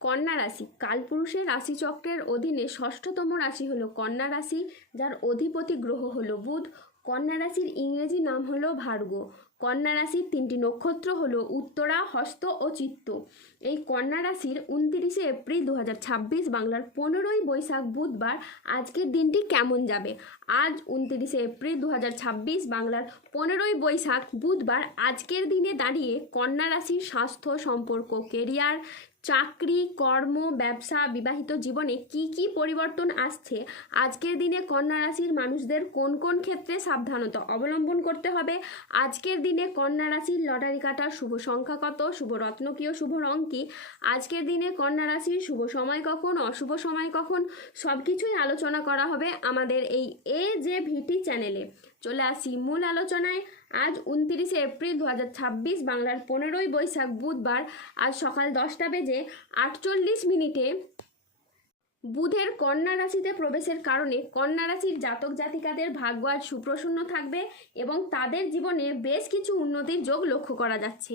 কন্যা রাশি কালপুরুষের রাশিচক্রের অধীনে ষষ্ঠতম রাশি হলো কন্যা রাশি, যার অধিপতি গ্রহ হলো বুধ। কন্যা রাশির ইংরেজি নাম হলো ভার্গ। কন্যা রাশির তিনটি নক্ষত্র হলো উত্তরা, হস্ত ও চিত্ত। এই কন্যা রাশির 29শে এপ্রিল 2026 বাংলার 15ই বৈশাখ বুধবার আজকের দিনটি কেমন যাবে। আজ 29শে এপ্রিল 2026 বাংলার 15ই বৈশাখ বুধবার আজকের দিনে দাঁড়িয়ে কন্যা রাশির স্বাস্থ্য, সম্পর্ক, কেরিয়ার, চাকরি, কর্ম, ব্যবসা, বিবাহিত জীবনে কি কি পরিবর্তন আসছে, আজকের দিনে কন্যা রাশির মানুষদের কোন কোন ক্ষেত্রে সাবধানতা অবলম্বন করতে হবে, আজকের দিনে কন্যা রাশির লটারি কাটার শুভ সংখ্যা কত, শুভ রত্ন কি ও শুভ রং কি, আজকের দিনে কন্যা রাশির শুভ সময় কখন, অশুভ সময় কখন, সব কিছুই আলোচনা করা হবে আমাদের এই AJVT চ্যানেলে। চলে আসি মূল আলোচনায়। আজ 29শে এপ্রিল 2026 বাংলার 15ই বৈশাখ বুধবার আজ সকাল 10টা বেজে 48 মিনিটে বুধের কন্যা রাশিতে প্রবেশের কারণে কন্যা রাশির জাতক জাতিকাদের ভাগ্য আজ সুপ্রসন্ন থাকবে এবং তাদের জীবনে বেশ কিছু উন্নতির যোগ লক্ষ্য করা যাচ্ছে।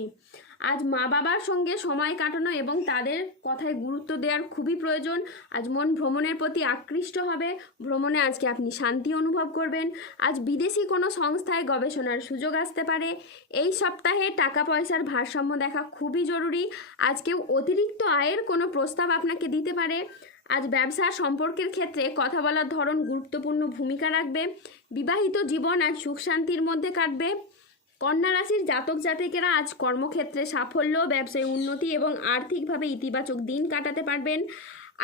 আজ মা বাবার সঙ্গে সময় কাটানো এবং তাদের কথায় গুরুত্ব দেওয়ার খুবই প্রয়োজন। আজ মন ভ্রমণের প্রতি আকৃষ্ট হবে। ভ্রমণে আজকে আপনি শান্তি অনুভব করবেন। আজ বিদেশি কোনো সংস্থায় গবেষণার সুযোগ আসতে পারে। এই সপ্তাহে টাকা পয়সার ভারসাম্য দেখা খুবই জরুরি। আজ কেউ অতিরিক্ত আয়ের কোনো প্রস্তাব আপনাকে দিতে পারে। আজ ব্যবসা সম্পর্কের ক্ষেত্রে কথা বলার ধরন গুরুত্বপূর্ণ ভূমিকা রাখবে। বিবাহিত জীবন আজ সুখ শান্তির মধ্যে কাটবে। কন্যা রাশির জাতক জাতিকেরা আজ কর্মক্ষেত্রে সাফল্য, ব্যবসায় উন্নতি এবং আর্থিকভাবে ইতিবাচক দিন কাটাতে পারবেন।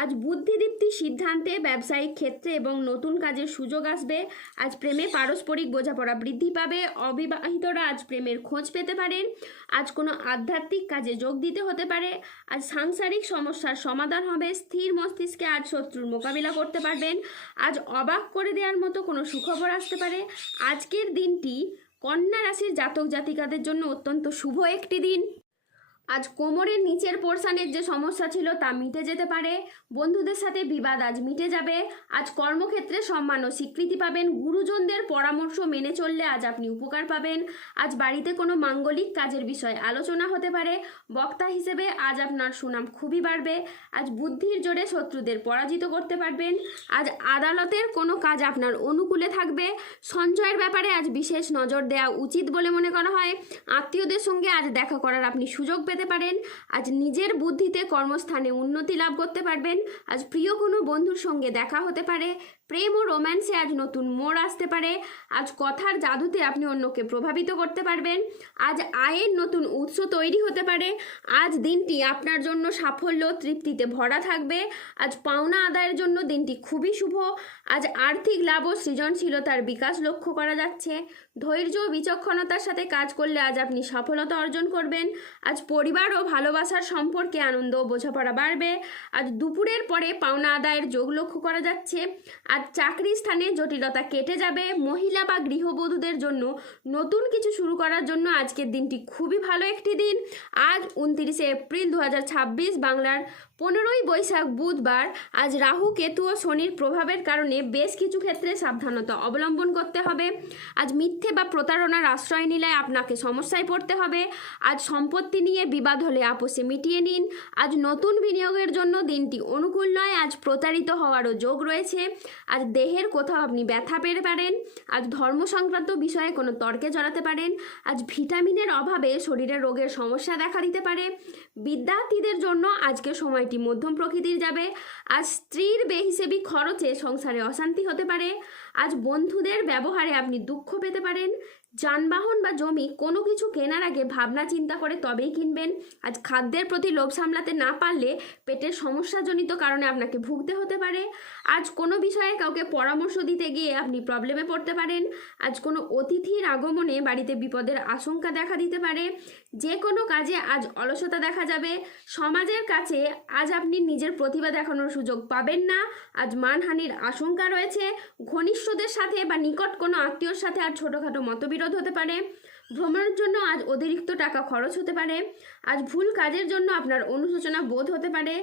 আজ বুদ্ধিদীপ্তি সিদ্ধান্তে ব্যবসায়িক ক্ষেত্রে এবং নতুন কাজের সুযোগ আসবে। আজ প্রেমে পারস্পরিক বোঝাপড়া বৃদ্ধি পাবে। অবিবাহিতরা আজ প্রেমের খোঁজ পেতে পারেন। আজ কোনো আধ্যাত্মিক কাজে যোগ দিতে হতে পারে। আজ সাংসারিক সমস্যার সমাধান হবে। স্থির মস্তিষ্কে আজ শত্রুর মোকাবিলা করতে পারবেন। আজ অবাক করে দেওয়ার মতো কোনো সুখবর আসতে পারে। আজকের দিনটি কন্যা রাশির জাতক জাতিকাদের জন্য অত্যন্ত শুভ একটি দিন। আজ কোমরের নিচের পোর্শনের যে সমস্যা ছিল তা মিটে যেতে পারে। বন্ধুদের সাথে বিবাদ আজ মিটে যাবে। আজ কর্মক্ষেত্রে সম্মান ও স্বীকৃতি পাবেন। গুরুজনদের পরামর্শ মেনে চললে আজ আপনি উপকার পাবেন। আজ বাড়িতে কোনো মাঙ্গলিক কাজের বিষয়ে আলোচনা হতে পারে। বক্তা হিসেবে আজ আপনার সুনাম খুবই বাড়বে। আজ বুদ্ধির জোরে শত্রুদের পরাজিত করতে পারবেন। আজ আদালতের কোনো কাজ আপনার অনুকূলে থাকবে। সঞ্চয়ের ব্যাপারে আজ বিশেষ নজর দেওয়া উচিত বলে মনে করা হয়। আত্মীয়দের সঙ্গে আজ দেখা করার আপনি সুযোগ পেতে পারেন। আজ নিজের বুদ্ধিতে কর্মস্থানে উন্নতি লাভ করতে পারবেন। আজ প্রিয় কোনো বন্ধুর সঙ্গে দেখা হতে পারে। প্রেম ও রোম্যান্সে আজ নতুন মোড় আসতে পারে। আজ কথার জাদুতে আপনি অন্যকে প্রভাবিত করতে পারবেন। আজ আয়ের নতুন উৎস তৈরি হতে পারে। আজ দিনটি আপনার জন্য সাফল্য তৃপ্তিতে ভরা থাকবে। আজ পাওনা আদায়ের জন্য দিনটি খুবই শুভ। আজ আর্থিক লাভ ও সৃজনশীলতার বিকাশ লক্ষ্য করা যাচ্ছে। ধৈর্য ও বিচক্ষণতার সাথে কাজ করলে আজ আপনি সফলতা অর্জন করবেন। আজ পরিবার ও ভালোবাসার সম্পর্কে আনন্দ ও বোঝাপড়া বাড়বে। আজ দুপুরের পরে পাওনা আদায়ের যোগ লক্ষ্য করা যাচ্ছে। আজ চাকরির স্থানে জটিলতা কেটে যাবে। মহিলা বা গৃহবধূদের জন্য নতুন কিছু শুরু করার জন্য আজকের দিনটি খুবই ভালো একটি দিন। আজ 29শে এপ্রিল 2026 বাংলার 15ই বৈশাখ বুধবার আজ রাহু, কেতু ও শনির প্রভাবের কারণে বেশ কিছু ক্ষেত্রে সাবধানতা অবলম্বন করতে হবে। আজ মিথ্যে বা প্রতারণার আশ্রয় নিলে আপনাকে সমস্যায় পড়তে হবে। আজ সম্পত্তি নিয়ে বিবাদ হলে আপোষে মিটিয়ে নিন। আজ নতুন বিনিয়োগের জন্য দিনটি অনুকূল নয়। আজ প্রতারিত হওয়ারও যোগ রয়েছে। আজ দেহের কোথাও আপনি ব্যথা পেতে পারেন। আজ ধর্ম সংক্রান্ত বিষয়ে কোনো তর্কে জড়াতে পারেন। আজ ভিটামিনের অভাবে শরীরে রোগের সমস্যা দেখা দিতে পারে। বিদ্যার্থীদের জন্য আজকের সময়টি মধ্যম প্রকৃতির যাবে। আজ স্ত্রীর বেহিসেবি খরচে সংসারে অশান্তি হতে পারে। আজ বন্ধুদের ব্যবহারে আপনি দুঃখ পেতে পারেন। যানবাহন বা জমি কোনো কিছু কেনার আগে ভাবনা চিন্তা করে তবেই কিনবেন। আজ খাদ্যের প্রতি লোভ সামলাতে না পারলে পেটের সমস্যাজনিত কারণে আপনাকে ভুগতে হতে পারে। আজ কোনো বিষয়ে কাউকে পরামর্শ দিতে গিয়ে আপনি প্রবলেমে পড়তে পারেন। আজ কোনো অতিথির আগমনে বাড়িতে বিপদের আশঙ্কা দেখা দিতে পারে। যে কোনো কাজে আজ অলসতা দেখা যাবে। সমাজের কাছে আজ আপনি নিজের প্রতিভা দেখানোর সুযোগ পাবেন না। আজ মানহানির আশঙ্কা রয়েছে। ঘনিষ্ঠদের সাথে বা নিকট কোনো আত্মীয়র সাথে আজ ছোটোখাটো মতবিরোধ হতে পারে। ভ্রমণের জন্য আজ অতিরিক্ত টাকা খরচ হতে পারে। আজ ভুল কাজের জন্য আপনার অনুশোচনা বোধ হতে পারে।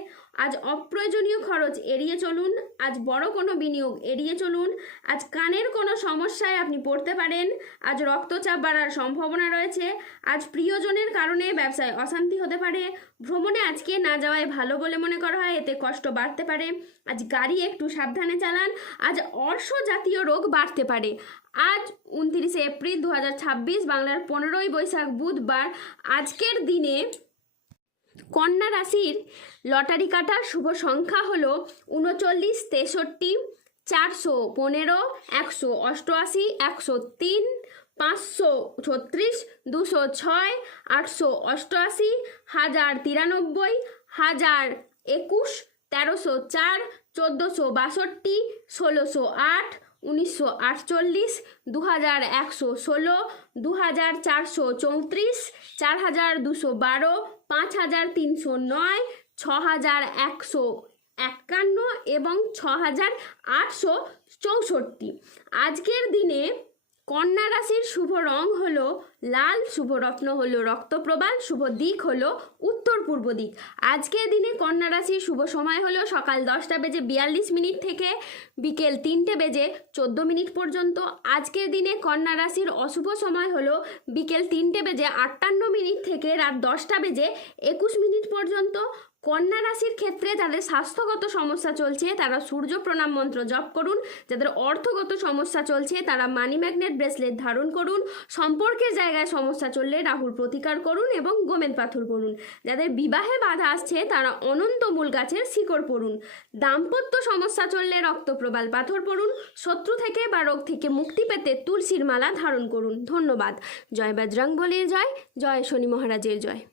আজ অপ্রয়োজনীয় খরচ এড়িয়ে চলুন। আজ বড় কোনো বিনিয়োগ এড়িয়ে চলুন। আজ কানের কোনো সমস্যায় আপনি পড়তে পারেন। আজ রক্তচাপ বাড়ার সম্ভাবনা রয়েছে। আজ প্রিয়জনের কারণে ব্যবসায় অশান্তি হতে পারে। ভ্রমণে আজকে না যাওয়াই ভালো বলে মনে করা হয়, এতে কষ্ট বাড়তে পারে। আজ গাড়ি একটু সাবধানে চালান। আজ অর্শ জাতীয় রোগ বাড়তে পারে। আজ 29 এপ্রিল 2026, বাংলার 15ই বৈশাখ, বুধবার। আজকের দিনে কন্যা রাশির লটারি কাটার শুভ সংখ্যা হলো 39, 63, 415, 188, 103, 536, 206, 888, 1093, 1021, 1304, 1462, 1608, 1948, 2116, 2434, 4212, 5309, 6151 এবং 6864। আজকের দিনে কন্যা রাশির শুভ রং হলো লাল, শুভ রত্ন হলো রক্তপ্রবাল, শুভ দিক হলো উত্তর পূর্ব দিক। আজকের দিনে কন্যা রাশির শুভ সময় হলো সকাল 10:42 থেকে বিকেল 3:14 পর্যন্ত। আজকের দিনে কন্যা রাশির অশুভ সময় হলো বিকেল 3:58 থেকে রাত 10:21 পর্যন্ত। কন্যা রাশির ক্ষেত্রে যাদের স্বাস্থ্যগত সমস্যা চলছে তারা সূর্য প্রণাম মন্ত্র জপ করুন। যাদের অর্থগত সমস্যা চলছে তারা মানি ম্যাগনেট ব্রেসলেট ধারণ করুন। সম্পর্কের জায়গায় সমস্যা চললে রাহুর প্রতিকার করুন এবং গোমেদ পাথর করুন। যাদের বিবাহে বাধা আসছে তারা অনন্ত মূল গাছের শিকড় পড়ুন। দাম্পত্য সমস্যা চললে রক্তপ্রবাল পাথর পড়ুন। শত্রু থেকে বা রোগ থেকে মুক্তি পেতে তুলসীর মালা ধারণ করুন। ধন্যবাদ। জয় বজরংবলীর জয়, জয় শনি মহারাজের জয়।